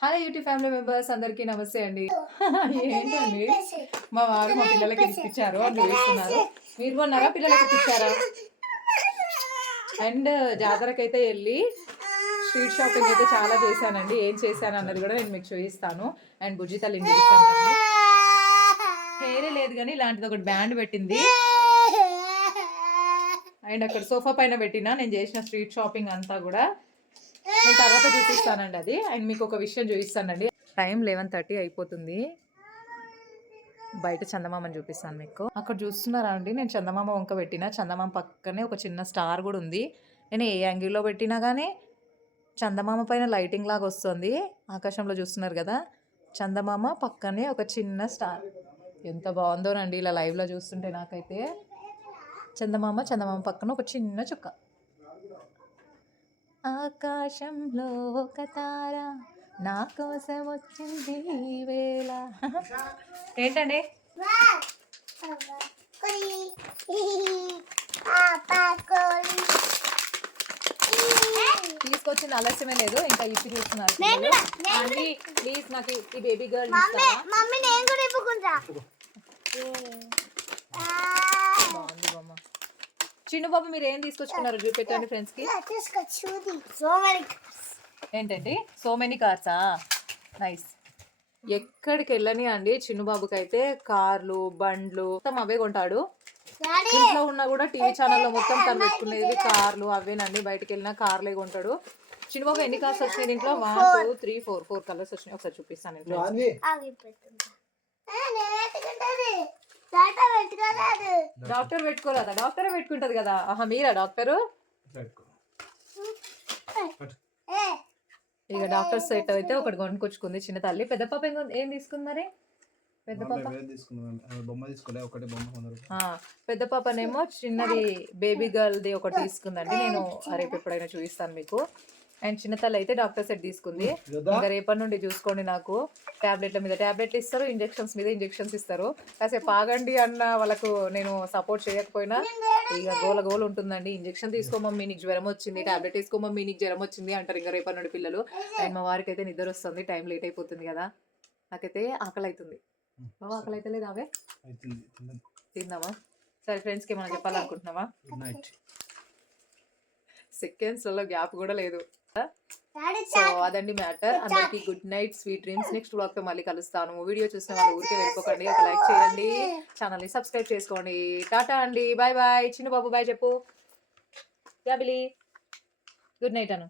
Hi YouTube family members అందరికీ నమస్తే అండి. ఏంటండి? మా వారు మా పిల్లలకి ఇప్పించారు అని చూపిస్తున్నారు మీరు కొన్నారా? పిల్లలకి ఇచ్చారా అండ్ జాతరకైతే వెళ్ళి స్ట్రీట్ షాపింగ్ అయితే చాలా చేశానండి. ఏం చేశాను అన్నది కూడా నేను మీకు చూపిస్తాను. అండ్ బుజ్జి తల్లిని చూపిస్తానండి హెయిరే లేదు కానీ ఇలాంటిది ఒకటి బ్యాండ్ పెట్టింది. అండ్ అక్కడ సోఫా పైన పెట్టిన నేను చేసిన స్ట్రీట్ షాపింగ్ అంతా కూడా. నేను తర్వాత చూపిస్తానండి అది. అండ్ మీకు ఒక విషయం చూపిస్తానండి. టైం లెవెన్ థర్టీ అయిపోతుంది. బయట చందమామని చూపిస్తాను మీకు. అక్కడ చూస్తున్నారా అండి? నేను చందమామ వంక పెట్టిన చందమామ పక్కనే ఒక చిన్న స్టార్ కూడా ఉంది. నేను ఏ యాంగిల్లో పెట్టినా కానీ చందమామ పైన లైటింగ్ లాగా వస్తుంది. ఆకాశంలో చూస్తున్నారు కదా? చందమామ పక్కనే ఒక చిన్న స్టార్. ఎంత బాగుందోనండి ఇలా లైవ్లో చూస్తుంటే నాకైతే. చందమామ చందమామ పక్కన ఒక చిన్న చుక్క. ఆకాశంలో ఒక తార నా కోసం వచ్చింది వేళ. ఏంటండి? తీసుకొచ్చిన ఆలస్యమే లేదు ఇంకా ఇప్పి చూస్తున్నారు ప్లీజ్ నాకు ఈ బేబీ గర్ల్ మమ్మీ నేను కూడా ఇప్పుకుంటా బాగుంది. చిన్న బాబు మీరు ఏం తీసుకొచ్చుకున్నారు చూపెట్టండి ఫ్రెండ్స్కి? తీసుకొచ్చుది సో మెనీ ఏంటండి? సో మెనీ కార్సా నైస్ ఎక్కడికి వెళ్ళని అండి చిన్న బాబుకి అయితే కార్లు బండ్లు మొత్తం అవే కొంటాడు. ఇంట్లో ఉన్నా కూడా టీవీ ఛానల్లో మొత్తం తను పెట్టుకునేది కార్లు అవేనండి. బయటికి వెళ్ళినా కార్లే కొంటాడు. చిన్నబాబు ఎన్ని కార్స్ వచ్చినాయి ఇంట్లో one two three four four colours వచ్చినాయి. ఒకసారి చూపిస్తాను డాక్టర్ పెట్టుకోలేదా? డాక్టరే పెట్టుకుంటది కదా. ఆహా మీరా డాక్టరు? ఏ ఇక డాక్టర్ సెట్ అయితే ఒకటి కొనుక్కొచ్చుకుంది. చిన్న తల్లి. పెద్ద పాప ఏం తీసుకుంది మరి? పెద్ద పాప? బొమ్మ తీసుకోలే. ఒకటే బొమ్మ కొందరు ఆ, పెద్ద పాపనేమో చిన్నది బేబీ గర్ల్ది ఒకటి తీసుకుందండి. నేను రేపు ఎప్పుడైనా చూపిస్తాను మీకు. అండ్ చిన్న తల్లి అయితే డాక్టర్ సెట్ తీసుకుంది. ఇంకా రేపటి నుండి చూసుకోండి నాకు. టాబ్లెట్ల మీద టాబ్లెట్లు ఇస్తారు ఇంజెక్షన్స్ మీద ఇంజెక్షన్స్ ఇస్తారు. కాసేపు ఆగండి అన్న వాళ్ళకు నేను సపోర్ట్ చేయకపోయినా ఇక గోల గోల ఉంటుందండి. ఇంజెక్షన్ తీసుకో మమ్మీ నీకు జ్వరం వచ్చింది. టాబ్లెట్ తీసుకో మమ్మీ నీకు జ్వరం వచ్చింది అంటారు ఇంకా రేపటి నుండి పిల్లలు. అండ్ మా వారికి అయితే నిద్ర వస్తుంది టైం లేట్ అయిపోతుంది కదా. నాకైతే ఆకలి అవుతుంది. బాబు ఆకలి అయితే లేదు అవే తిందామా సరే ఫ్రెండ్స్కి ఏమైనా చెప్పాలనుకుంటున్నావా? సెకండ్స్లలో గ్యాప్ కూడా లేదు. సో అదండి మ్యాటర్. అందరికి good night sweet dreams. Next బ్లాగ్తో మళ్ళీ కలుస్తాను. వీడియో చూసిన వాళ్ళు ఊరికే వెళ్ళిపోకండి. ఒక లైక్ చేయండి. ఛానల్ని సబ్స్క్రైబ్ చేసుకోండి. టాటా అండి. బాయ్ బాయ్ చిన్న బాబు బాయ్ చెప్పు. జాబిలి గుడ్ నైట్ అను.